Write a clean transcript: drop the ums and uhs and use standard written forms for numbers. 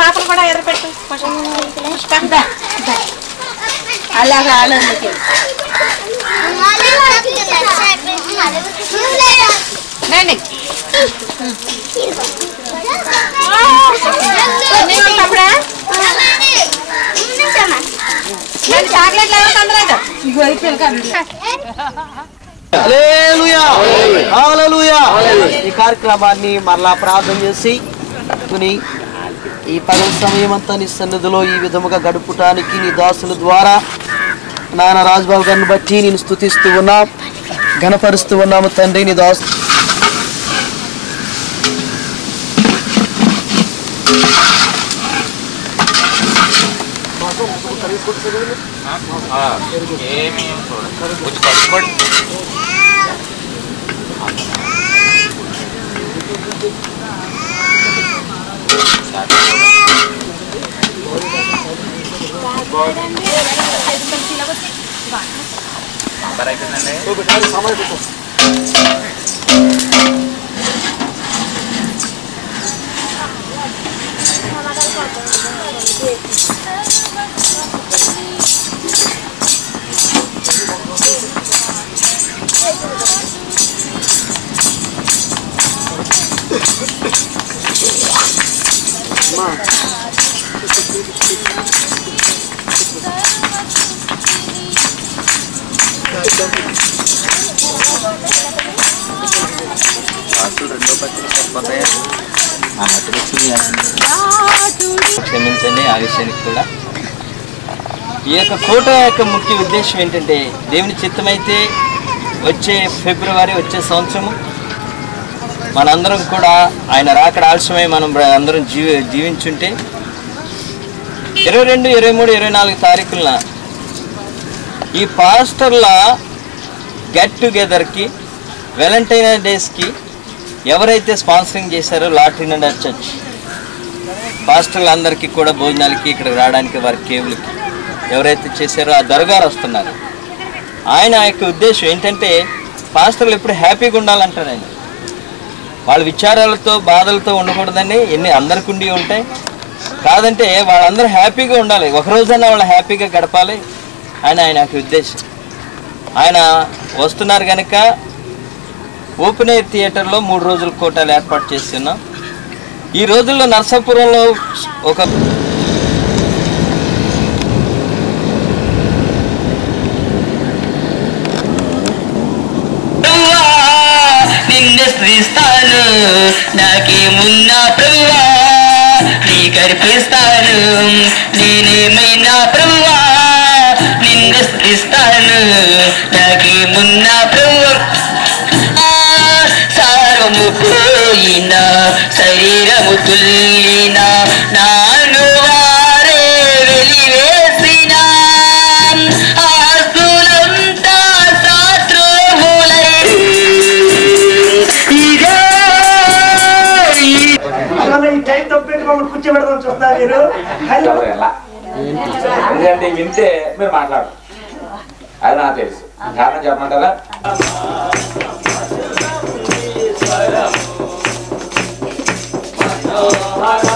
పాపలు కూడా ఎర్రపెట్టు అలాగా ఆనందకి చాక్లెట్లు ఈ కార్యక్రమాన్ని మరలా ప్రార్థన చేసి ఈ పగల సమయం అంతా నీ సన్నిధిలో ఈ విధముగా గడుపుటానికి నీ దాసుల ద్వారా నాన్న రాజబాబు గారిని బట్టి నేను స్తుతిస్తూ ఉన్నాం, ఘనపరుస్తూ ఉన్నాము తండ్రి. నీ దాసు క్షమించండి. ఆ విషయానికి కూడా ఈ యొక్క కోట యొక్క ముఖ్య ఉద్దేశం ఏంటంటే, దేవుని చిత్తమైతే వచ్చే ఫిబ్రవరి వచ్చే సంవత్సరము మనందరం కూడా ఆయన రాకడ ఆలస్యమై మనం అందరం జీవించుంటే 22, 23, 24 తారీఖున ఈ పాస్టర్ల గెట్ టుగెదర్కి వాలంటైన్ డేస్కి ఎవరైతే స్పాన్సరింగ్ చేశారో లాటరీ అండ్ చర్చ్ పాస్టర్లు అందరికీ కూడా భోజనాలకి ఇక్కడికి రావడానికి వారి కేబుల్కి ఎవరైతే చేశారో ఆ దర్గారు వస్తున్నారు. ఆయన యొక్క ఉద్దేశం ఏంటంటే పాస్టర్లు ఎప్పుడు హ్యాపీగా ఉండాలంటారు. ఆయన వాళ్ళ విచారాలతో బాధలతో ఉండకూడదని అందరికి ఉండి ఉంటాయి కాదంటే వాళ్ళందరూ హ్యాపీగా ఉండాలి, ఒకరోజైనా వాళ్ళు హ్యాపీగా గడపాలి అని ఆయన యొక్క ఉద్దేశం. ఆయన వస్తున్నారు కనుక ఓపెన్ ఎయిర్ థియేటర్లో 3 రోజుల కోటాలు ఏర్పాటు చేస్తున్నాం. ఈ రోజుల్లో నర్సాపురంలో ఒక నిన్ను స్తుతిస్తాను, నాకేమున్నా ప్రభువా నీ కనిపిస్తాను, నేనేమైనా ప్రభువా నిన్ను స్తుతిస్తాను, నాకేమున్నా ప్రభువా సారము పోయినా శరీరము తుల్లినా నాను వారే వెలివేసిన ఆస్తులంతా శాస్త్రములై ఈ టైం తప్పెట్టి మమ్మల్ని కూర్చోబెడదాం చూస్తున్నారు మీరు. ఎందుకంటే వింటే మీరు మాట్లాడరు, అది నాకు తెలుసు. కారణం చెప్పమంటారా? Oh,